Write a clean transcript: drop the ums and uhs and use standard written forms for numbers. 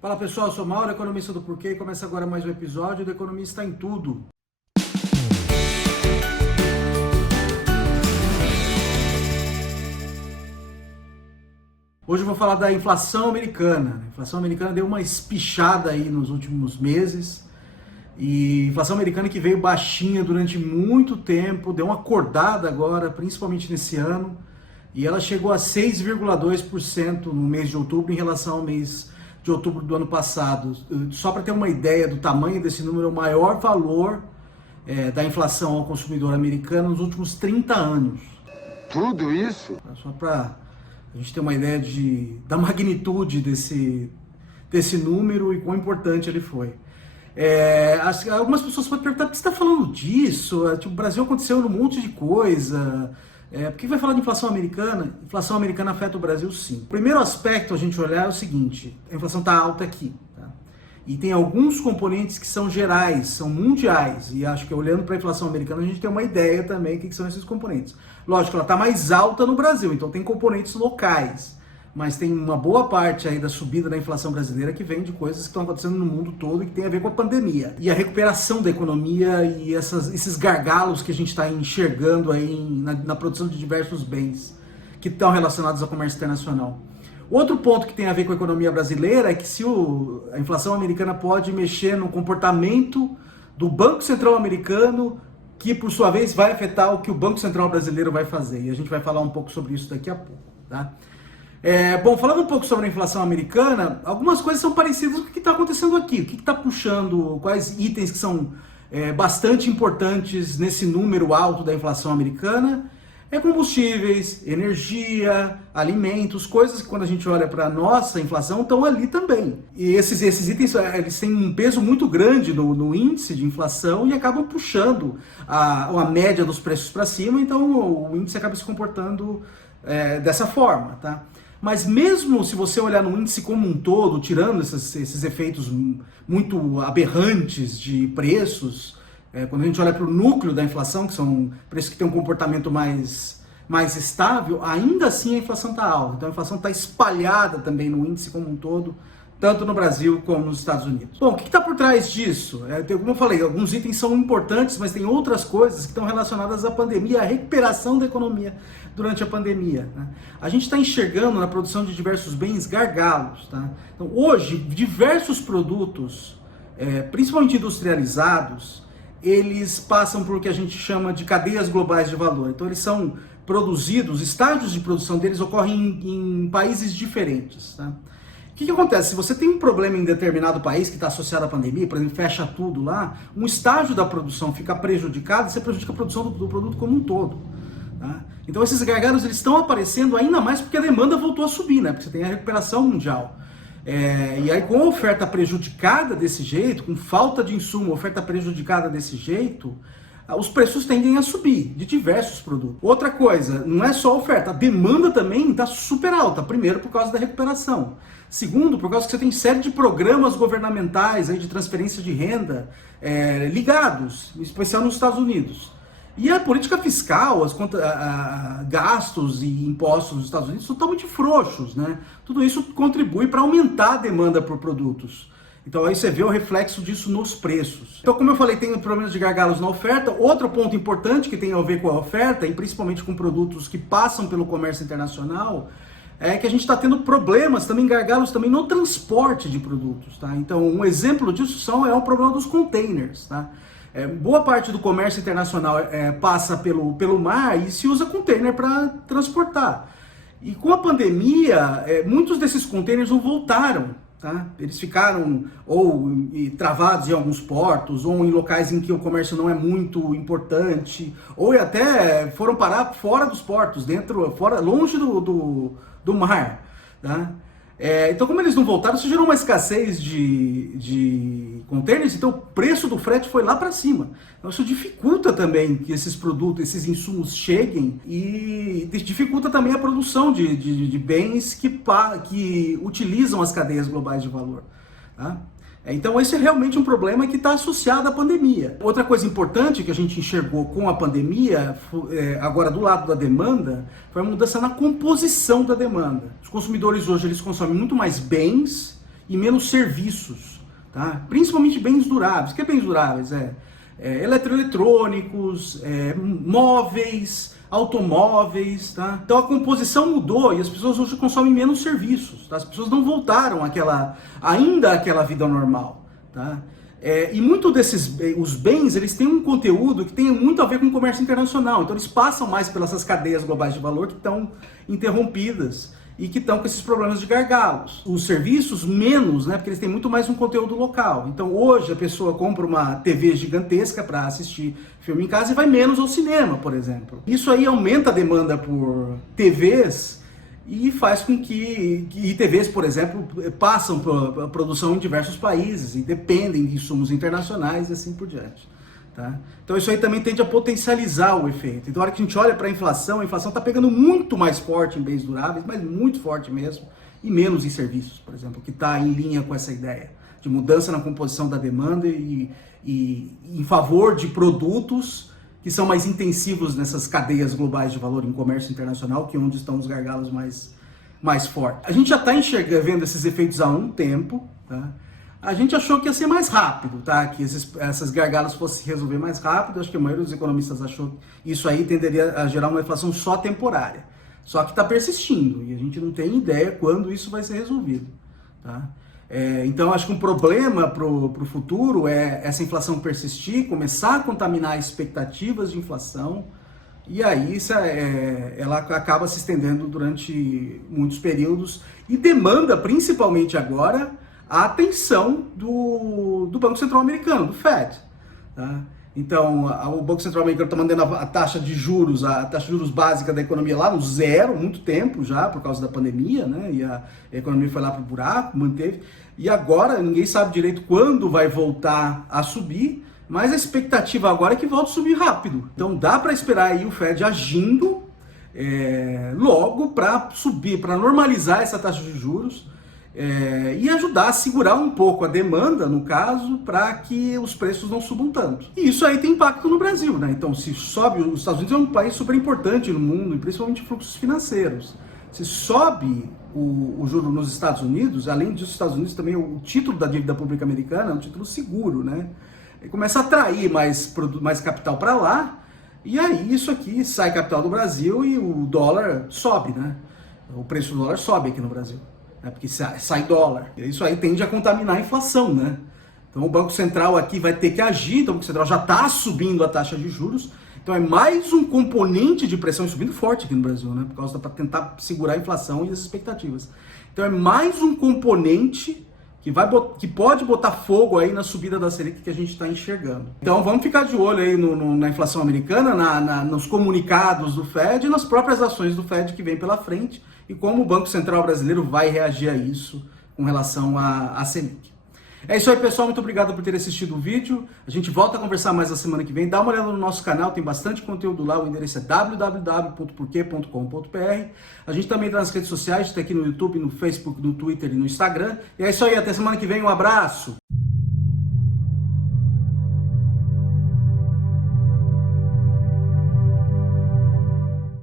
Fala pessoal, eu sou Mauro, economista do Porquê, e começa agora mais um episódio do Economista em Tudo. Hoje eu vou falar da inflação americana. A inflação americana deu uma espichada aí nos últimos meses. E inflação americana que veio baixinha durante muito tempo, deu uma acordada agora, principalmente nesse ano. E ela chegou a 6,2% no mês de outubro em relação ao mês de outubro do ano passado. Só para ter uma ideia do tamanho desse número, é o maior valor da inflação ao consumidor americano nos últimos 30 anos. Tudo isso? Só para a gente ter uma ideia da magnitude desse número e quão importante ele foi. Algumas pessoas podem perguntar, por que você está falando disso? O Brasil aconteceu um monte de coisa. Por que vai falar de inflação americana? Inflação americana afeta o Brasil, sim. O primeiro aspecto a gente olhar é o seguinte: a inflação está alta aqui, tá? E tem alguns componentes que são gerais, são mundiais, e acho que olhando para a inflação americana a gente tem uma ideia também do que são esses componentes. Lógico, ela está mais alta no Brasil, então tem componentes locais, mas tem uma boa parte aí da subida da inflação brasileira que vem de coisas que estão acontecendo no mundo todo e que tem a ver com a pandemia. E a recuperação da economia e esses gargalos que a gente está enxergando aí na produção de diversos bens que estão relacionados ao comércio internacional. Outro ponto que tem a ver com a economia brasileira é que a inflação americana pode mexer no comportamento do Banco Central americano, que por sua vez vai afetar o que o Banco Central brasileiro vai fazer. E a gente vai falar um pouco sobre isso daqui a pouco, tá? Bom, falando um pouco sobre a inflação americana, algumas coisas são parecidas com o que está acontecendo aqui. O que está puxando, quais itens que são bastante importantes nesse número alto da inflação americana? Combustíveis, energia, alimentos, coisas que quando a gente olha para a nossa inflação estão ali também. E esses itens eles têm um peso muito grande no índice de inflação e acabam puxando a média dos preços para cima, então o índice acaba se comportando dessa forma, tá? Mas mesmo se você olhar no índice como um todo, tirando esses efeitos muito aberrantes de preços, quando a gente olha para o núcleo da inflação, que são preços que têm um comportamento mais estável, ainda assim a inflação está alta. Então a inflação está espalhada também no índice como um todo, tanto no Brasil como nos Estados Unidos. Bom, o que está por trás disso? Como eu falei, alguns itens são importantes, mas tem outras coisas que estão relacionadas à pandemia, à recuperação da economia durante a pandemia, né? A gente está enxergando na produção de diversos bens gargalos, tá? Então, hoje, diversos produtos, principalmente industrializados, eles passam por o que a gente chama de cadeias globais de valor. Então, eles são produzidos, estágios de produção deles ocorrem em países diferentes, tá? O que acontece? Se você tem um problema em determinado país que está associado à pandemia, por exemplo, fecha tudo lá, um estágio da produção fica prejudicado, você prejudica a produção do produto como um todo, tá? Então esses gargalos eles estão aparecendo ainda mais porque a demanda voltou a subir, né? Porque você tem a recuperação mundial. E aí com a oferta prejudicada desse jeito, com falta de insumo, oferta prejudicada desse jeito, os preços tendem a subir de diversos produtos. Outra coisa, não é só a oferta, a demanda também está super alta. Primeiro, por causa da recuperação. Segundo, por causa que você tem série de programas governamentais aí de transferência de renda ligados, em especial nos Estados Unidos. E a política fiscal, gastos e impostos nos Estados Unidos são totalmente frouxos, né? Tudo isso contribui para aumentar a demanda por produtos. Então aí você vê o reflexo disso nos preços. Então, como eu falei, tem problemas de gargalos na oferta. Outro ponto importante que tem a ver com a oferta, e principalmente com produtos que passam pelo comércio internacional, é que a gente está tendo problemas, também gargalos também no transporte de produtos, tá? Então, um exemplo disso é o problema dos containers, tá? Boa parte do comércio internacional passa pelo mar e se usa container para transportar. E com a pandemia, muitos desses containers não voltaram, tá? Eles ficaram ou travados em alguns portos, ou em locais em que o comércio não é muito importante, ou até foram parar fora dos portos, longe do mar, tá? Então, como eles não voltaram, isso gerou uma escassez de containers, então o preço do frete foi lá para cima. Então, isso dificulta também que esses produtos, esses insumos cheguem e dificulta também a produção de bens que utilizam as cadeias globais de valor, tá? Então esse é realmente um problema que está associado à pandemia. Outra coisa importante que a gente enxergou com a pandemia, agora do lado da demanda, foi a mudança na composição da demanda. Os consumidores hoje eles consomem muito mais bens e menos serviços, tá? Principalmente bens duráveis. O que é bens duráveis? Eletroeletrônicos, móveis, automóveis, tá? Então a composição mudou e as pessoas hoje consomem menos serviços, tá? As pessoas não voltaram ainda àquela vida normal, tá? E muito os bens, eles têm um conteúdo que tem muito a ver com o comércio internacional, então eles passam mais pelas essas cadeias globais de valor que estão interrompidas e que estão com esses problemas de gargalos. Os serviços, menos, né, porque eles têm muito mais um conteúdo local. Então hoje a pessoa compra uma TV gigantesca para assistir filme em casa e vai menos ao cinema, por exemplo. Isso aí aumenta a demanda por TVs e faz com que TVs, por exemplo, passam por produção em diversos países e dependem de insumos internacionais e assim por diante. Tá? Então isso aí também tende a potencializar o efeito. Então, na hora que a gente olha para a inflação está pegando muito mais forte em bens duráveis, mas muito forte mesmo, e menos em serviços, por exemplo, que está em linha com essa ideia de mudança na composição da demanda e em favor de produtos que são mais intensivos nessas cadeias globais de valor em comércio internacional, que é onde estão os gargalos mais fortes. A gente já está vendo esses efeitos há um tempo, tá? A gente achou que ia ser mais rápido, tá? Que essas gargalos fossem se resolver mais rápido. Acho que a maioria dos economistas achou que isso aí tenderia a gerar uma inflação só temporária. Só que está persistindo e a gente não tem ideia quando isso vai ser resolvido, tá? Então acho que um problema para o futuro é essa inflação persistir, começar a contaminar expectativas de inflação e aí ela acaba se estendendo durante muitos períodos e demanda principalmente agora a atenção do Banco Central Americano, do Fed. Tá? Então, o Banco Central Americano está mantendo a taxa de juros básica da economia lá no zero, muito tempo já, por causa da pandemia, né? E a economia foi lá para o buraco, manteve. E agora, ninguém sabe direito quando vai voltar a subir, mas a expectativa agora é que volte a subir rápido. Então, dá para esperar aí o Fed agindo logo para subir, para normalizar essa taxa de juros, e ajudar a segurar um pouco a demanda, no caso, para que os preços não subam tanto. E isso aí tem impacto no Brasil, né? Então, se sobe, os Estados Unidos é um país super importante no mundo, e principalmente em fluxos financeiros. Se sobe o juro nos Estados Unidos, além dos Estados Unidos, também o título da dívida pública americana é um título seguro, né? E começa a atrair mais capital para lá, e aí isso aqui sai capital do Brasil e o dólar sobe, né? O preço do dólar sobe aqui no Brasil. Porque sai dólar. Isso aí tende a contaminar a inflação, né? Então o Banco Central aqui vai ter que agir, então o Banco Central já está subindo a taxa de juros, então é mais um componente de pressão subindo forte aqui no Brasil, né? Por causa para tentar segurar a inflação e as expectativas. Então é mais um componente que pode botar fogo aí na subida da Selic que a gente está enxergando. Então vamos ficar de olho aí na inflação americana, nos comunicados do Fed e nas próprias ações do Fed que vem pela frente e como o Banco Central brasileiro vai reagir a isso com relação à Selic. É isso aí, pessoal. Muito obrigado por ter assistido o vídeo. A gente volta a conversar mais na semana que vem. Dá uma olhada no nosso canal, tem bastante conteúdo lá. O endereço é www.porquê.com.br. A gente também está nas redes sociais, está aqui no YouTube, no Facebook, no Twitter e no Instagram. E é isso aí, até semana que vem. Um abraço!